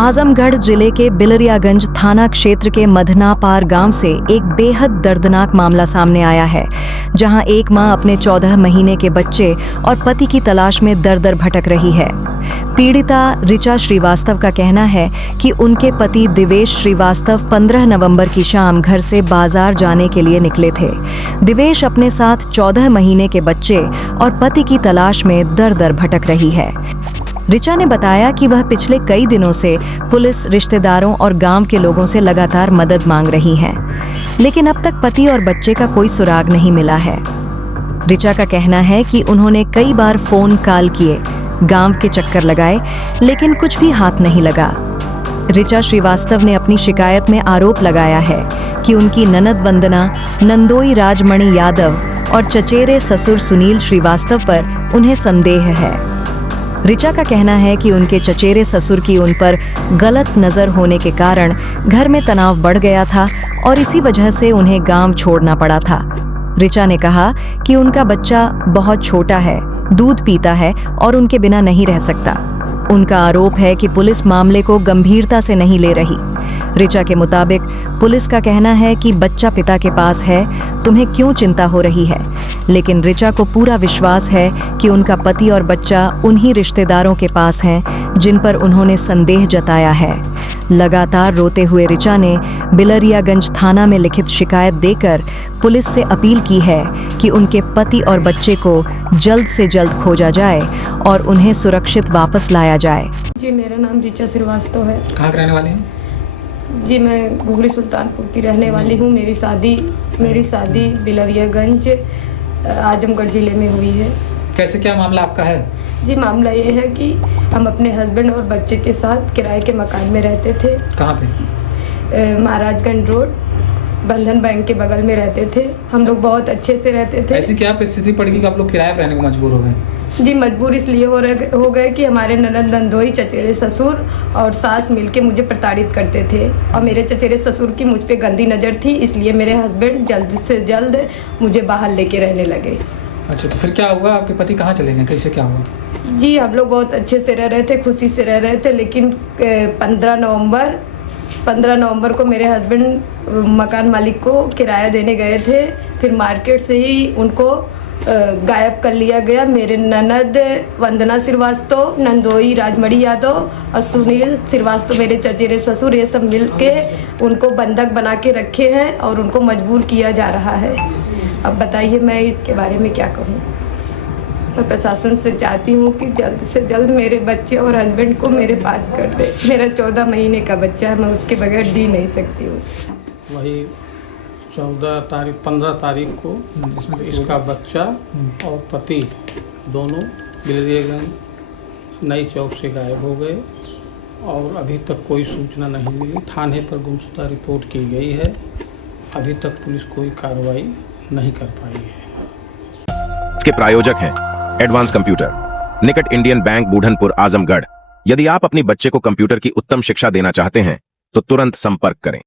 आजमगढ़ जिले के बिलरियागंज थाना क्षेत्र के मधनापार गांव से एक बेहद दर्दनाक मामला सामने आया है, जहां एक मां अपने 14 महीने के बच्चे और पति की तलाश में दर-दर भटक रही है। पीड़िता ऋचा श्रीवास्तव का कहना है कि उनके पति दिवेश श्रीवास्तव 15 नवंबर की शाम घर से बाजार जाने के लिए निकले थे। दिवेश अपने साथ 14 महीने के बच्चे और पति की तलाश में दर-दर भटक रही है। ऋचा ने बताया कि वह पिछले कई दिनों से पुलिस, रिश्तेदारों और गांव के लोगों से लगातार मदद मांग रही हैं, लेकिन अब तक पति और बच्चे का कोई सुराग नहीं मिला है। ऋचा का कहना है कि उन्होंने कई बार फोन कॉल किए, गांव के चक्कर लगाए, लेकिन कुछ भी हाथ नहीं लगा। ऋचा श्रीवास्तव ने अपनी शिकायत में आरोप लगाया है कि उनकी ननद वंदना, नंदोई राजमणि यादव और चचेरे ससुर सुनील श्रीवास्तव पर उन्हें संदेह है। ऋचा का कहना है कि उनके चचेरे ससुर की उन पर गलत नज़र होने के कारण घर में तनाव बढ़ गया था और इसी वजह से उन्हें गांव छोड़ना पड़ा था। ऋचा ने कहा कि उनका बच्चा बहुत छोटा है, दूध पीता है और उनके बिना नहीं रह सकता। उनका आरोप है कि पुलिस मामले को गंभीरता से नहीं ले रही। ऋचा के मुताबिक पुलिस का कहना है कि बच्चा पिता के पास है, तुम्हें क्यों चिंता हो रही है, लेकिन ऋचा को पूरा विश्वास है कि उनका पति और बच्चा उन्हीं रिश्तेदारों के पास हैं जिन पर उन्होंने संदेह जताया है। लगातार रोते हुए ऋचा ने बिलरियागंज थाना में लिखित शिकायत देकर पुलिस से अपील की है कि उनके पति और बच्चे को जल्द से जल्द खोजा जाए और उन्हें सुरक्षित वापस लाया जाए। जी, मेरा नाम ऋचा श्रीवास्तव है। कहाँ के रहने वाले हैं? जी, मैं घुघरी सुल्तानपुर की रहने वाली हूँ। मेरी शादी बिलरियागंज आजमगढ़ ज़िले में हुई है। कैसे, क्या मामला आपका है? जी, मामला ये है कि हम अपने हस्बैंड और बच्चे के साथ किराए के मकान में रहते थे। कहाँ पे? महाराजगंज रोड, बंधन बैंक के बगल में रहते थे। हम लोग बहुत अच्छे से रहते थे। ऐसी क्या परिस्थिति पड़ी कि आप लोग किराए पर रहने को मजबूर हो गए? जी, मजबूर इसलिए हो गए कि हमारे ननद, नंदोई, चचेरे ससुर और सास मिलके मुझे प्रताड़ित करते थे और मेरे चचेरे ससुर की मुझ पे गंदी नज़र थी, इसलिए मेरे हस्बैंड जल्द से जल्द मुझे बाहर लेके रहने लगे। अच्छा, तो फिर क्या हुआ? आपके पति कहाँ चले गए? कैसे, क्या हुआ? जी, हम लोग बहुत अच्छे से रह रहे थे, खुशी से रह रहे थे, लेकिन 15 नवंबर को मेरे हस्बैंड मकान मालिक को किराया देने गए थे। फिर मार्केट से ही उनको गायब कर लिया गया। मेरे ननद वंदना श्रीवास्तव, नंदोई राजमणि यादव और सुनील श्रीवास्तव, मेरे चचेरे ससुर, ये सब मिलके उनको बंधक बना के रखे हैं और उनको मजबूर किया जा रहा है। अब बताइए मैं इसके बारे में क्या कहूँ। मैं प्रशासन से चाहती हूँ कि जल्द से जल्द मेरे बच्चे और हस्बैंड को मेरे पास कर दे। मेरा 14 महीने का बच्चा है, मैं उसके बगैर जी नहीं सकती हूँ। वही 15 तारीख को इसका बच्चा और पति दोनों बिलरियागंज नई चौक से गायब हो गए और अभी तक कोई सूचना नहीं मिली। थाने पर गुमशुदा रिपोर्ट की गई है, अभी तक पुलिस कोई कार्रवाई नहीं कर पाई है। इसके प्रायोजक हैं एडवांस कंप्यूटर, निकट इंडियन बैंक, बूढ़नपुर, आजमगढ़। यदि आप अपने बच्चे को कंप्यूटर की उत्तम शिक्षा देना चाहते हैं तो तुरंत संपर्क करें।